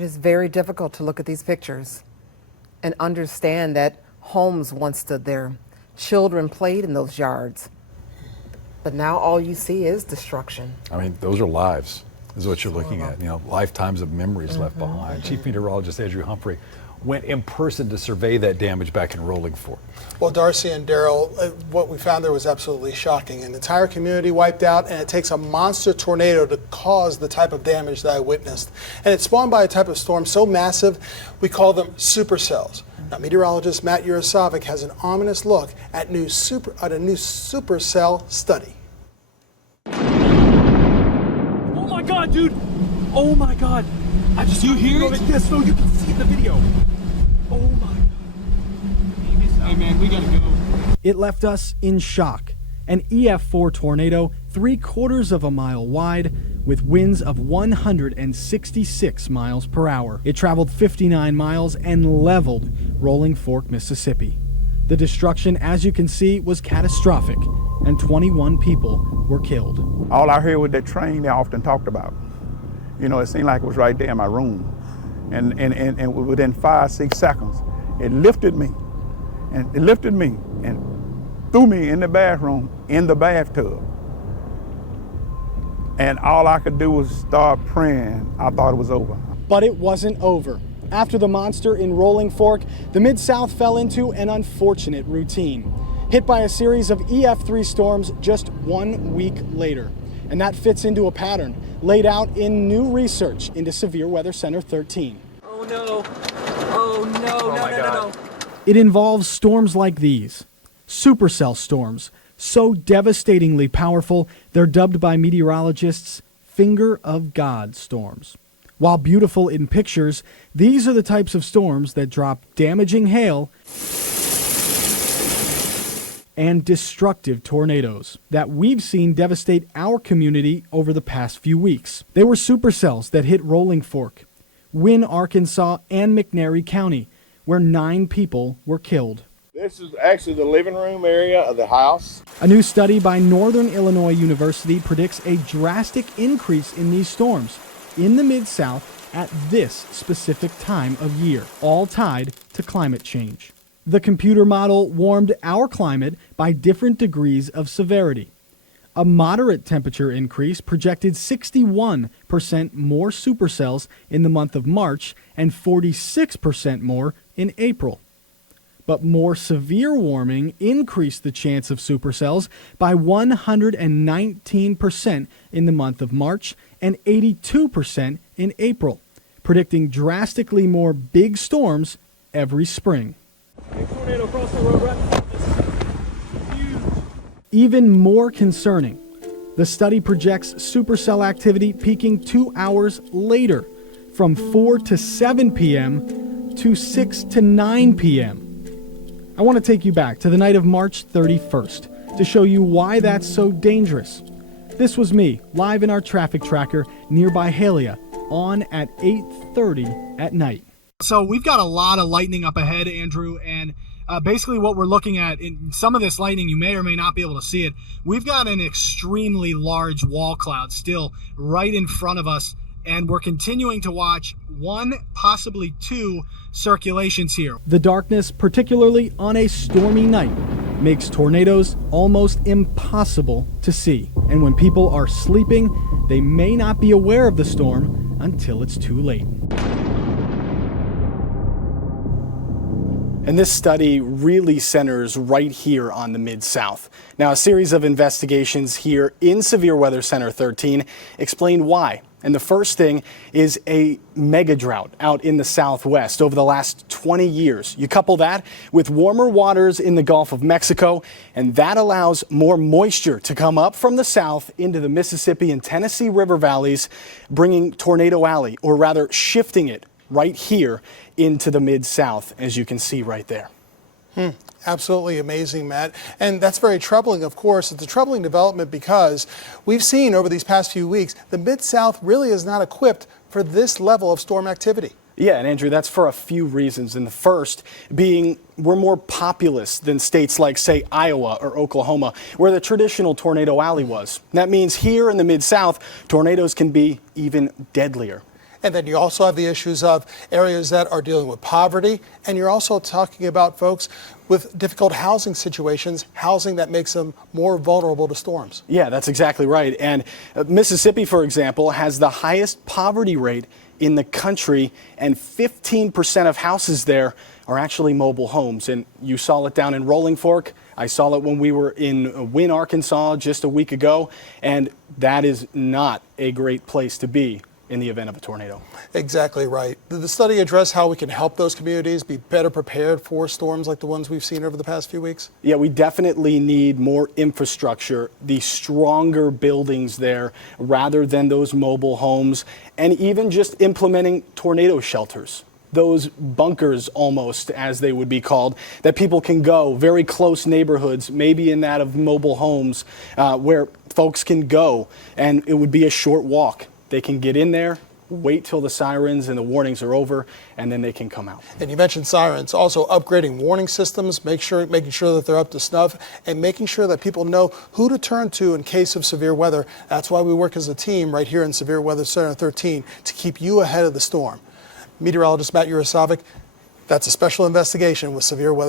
It is very difficult to look at these pictures and understand that homes once stood there. Children played in those yards. But now all you see is destruction. I mean, those are lives, is what you're looking at. You know, lifetimes of memories left behind. Chief Meteorologist Andrew Humphrey went in person to survey that damage back in Rolling Fork. Well, Darcy and Daryl, what we found there was absolutely shocking. An entire community wiped out, and it takes a monster tornado to cause the type of damage that I witnessed. And it's spawned by a type of storm so massive, we call them supercells. Now, meteorologist Matt Yurisovic has an ominous look at a new supercell study. Oh my God, dude! Oh my God! Do you hear it? Yes, no, you can see the video. Oh my God. Hey man, we gotta go. It left us in shock. An EF4 tornado 3/4 of a mile wide with winds of 166 miles per hour. It traveled 59 miles and leveled Rolling Fork, Mississippi. The destruction, as you can see, was catastrophic, and 21 people were killed. All I heard was that train they often talked about. You know, it seemed like it was right there in my room. And within 5-6 seconds, it lifted me and threw me in the bathroom, in the bathtub. And all I could do was start praying. I thought it was over. But it wasn't over. After the monster in Rolling Fork, the Mid-South fell into an unfortunate routine, hit by a series of EF3 storms just 1 week later. And that fits into a pattern laid out in new research into Severe Weather Center 13. Oh no. Oh no, no. It involves storms like these, supercell storms, so devastatingly powerful they're dubbed by meteorologists finger of God storms. While beautiful in pictures, these are the types of storms that drop damaging hail and destructive tornadoes that we've seen devastate our community over the past few weeks. They were supercells that hit Rolling Fork, Wynne, Arkansas, and McNairy County, where 9 people were killed. This is actually the living room area of the house. A new study by Northern Illinois University predicts a drastic increase in these storms in the Mid-South at this specific time of year, all tied to climate change. The computer model warmed our climate by different degrees of severity. A moderate temperature increase projected 61% more supercells in the month of March and 46% more in April. But more severe warming increased the chance of supercells by 119% in the month of March and 82% in April, predicting drastically more big storms every spring. Big tornado across the road right now. This is huge. Even more concerning, the study projects supercell activity peaking 2 hours later, from 4 to 7 p.m. to 6 to 9 p.m. I want to take you back to the night of March 31st to show you why that's so dangerous. This was me, live in our traffic tracker nearby Halia, on at 8:30 at night. So we've got a lot of lightning up ahead, Andrew, and basically what we're looking at, in some of this lightning, you may or may not be able to see it, we've got an extremely large wall cloud still right in front of us, and we're continuing to watch 1, possibly 2 circulations here. The darkness, particularly on a stormy night, makes tornadoes almost impossible to see. And when people are sleeping, they may not be aware of the storm until it's too late. And this study really centers right here on the Mid-South. Now, a series of investigations here in Severe Weather Center 13 explain why. And the first thing is a mega drought out in the Southwest over the last 20 years. You couple that with warmer waters in the Gulf of Mexico, and that allows more moisture to come up from the south into the Mississippi and Tennessee River valleys, bringing Tornado Alley, or rather shifting it right here into the Mid-South, as you can see right there. Absolutely amazing, Matt. And that's very troubling, of course. It's a troubling development because we've seen over these past few weeks, the Mid-South really is not equipped for this level of storm activity. Yeah, and Andrew, that's for a few reasons. And the first being we're more populous than states like, say, Iowa or Oklahoma, where the traditional tornado alley was. That means here in the Mid-South, tornadoes can be even deadlier. And then you also have the issues of areas that are dealing with poverty. And you're also talking about folks with difficult housing situations, housing that makes them more vulnerable to storms. Yeah, that's exactly right. And Mississippi, for example, has the highest poverty rate in the country, and 15% of houses there are actually mobile homes. And you saw it down in Rolling Fork. I saw it when we were in Wynne, Arkansas just a week ago, and that is not a great place to be in the event of a tornado. Exactly right. The study addressed how we can help those communities be better prepared for storms like the ones we've seen over the past few weeks. Yeah, we definitely need more infrastructure, the stronger buildings there rather than those mobile homes, and even just implementing tornado shelters. Those bunkers, almost as they would be called, that people can go, very close neighborhoods, maybe in that of mobile homes, where folks can go, and it would be a short walk. They can get in there, wait till the sirens and the warnings are over, and then they can come out. And you mentioned sirens, also upgrading warning systems, making sure that they're up to snuff, and making sure that people know who to turn to in case of severe weather. That's why we work as a team right here in Severe Weather Center 13 to keep you ahead of the storm. Meteorologist Matt Urasovic, that's a special investigation with Severe Weather.